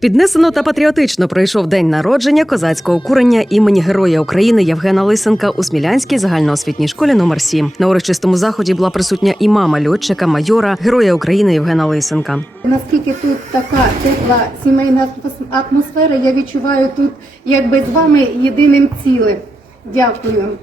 Піднесено та патріотично пройшов день народження козацького курення імені Героя України Євгена Лисенка у Смілянській загальноосвітній школі номер 7 На урочистому заході була присутня і мама льотчика майора Героя України Євгена Лисенка. Наскільки тут така тепла сімейна атмосфера, я відчуваю тут якби з вами єдиним цілим. Дякую.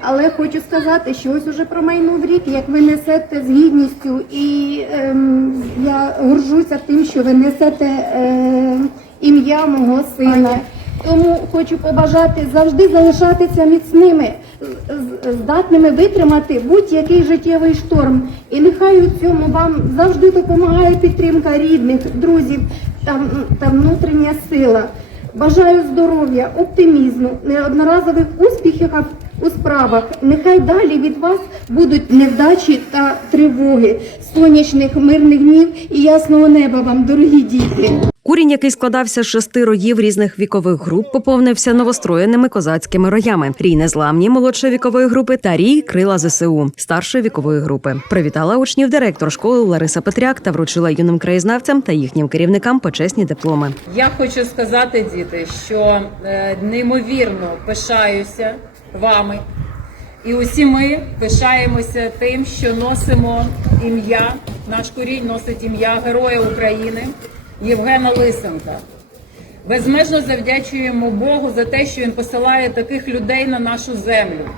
Але хочу сказати, що ось уже промайнув рік, як ви несете з гідністю, і ем, я горжуся тим, що ви несете ем, ім'я мого сина. Тому хочу побажати завжди залишатися міцними, здатними витримати будь-який життєвий шторм. І нехай у цьому вам завжди допомагає підтримка рідних, друзів та, та внутрішня сила. Бажаю здоров'я, оптимізму, неодноразових успіхів у справах. Нехай далі від вас будуть невдачі та тривоги, сонячних мирних днів і ясного неба вам, дорогі діти. Курінь, який складався з шести роїв різних вікових груп, поповнився новостроєними козацькими роями: рій незламні молодшої вікової групи та рій крила ЗСУ старшої вікової групи. Привітала учнів директор школи Лариса Петряк та вручила юним краєзнавцям та їхнім керівникам почесні дипломи. Я хочу сказати, діти, що е, неймовірно пишаюся вами. І усі ми пишаємося тим, що носимо ім'я, наш корінь носить ім'я Героя України Євгена Лисенка. Безмежно завдячуємо Богу за те, що він посилає таких людей на нашу землю.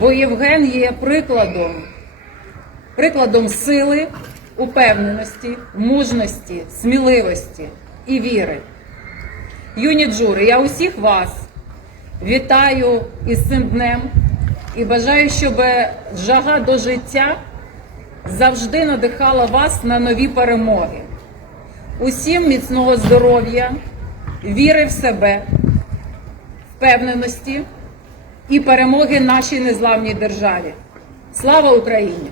Бо Євген є прикладом, прикладом сили, упевненості, мужності, сміливості і віри. Юні джури, я усіх вас вітаю із цим днем і бажаю, щоб жага до життя завжди надихала вас на нові перемоги. Усім міцного здоров'я, віри в себе, впевненості і перемоги нашій незламній державі. Слава Україні!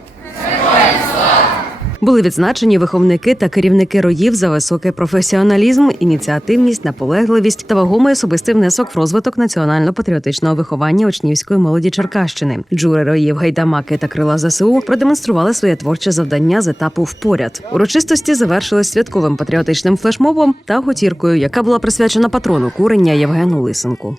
Були відзначені виховники та керівники роїв за високий професіоналізм, ініціативність, наполегливість та вагомий особистий внесок в розвиток національно-патріотичного виховання учнівської молоді Черкащини. Джури роїв гайдамаки та крила ЗСУ продемонстрували своє творче завдання з етапу впоряд. Урочистості завершились святковим патріотичним флешмобом та готіркою, яка була присвячена патрону курення Євгену Лисенку.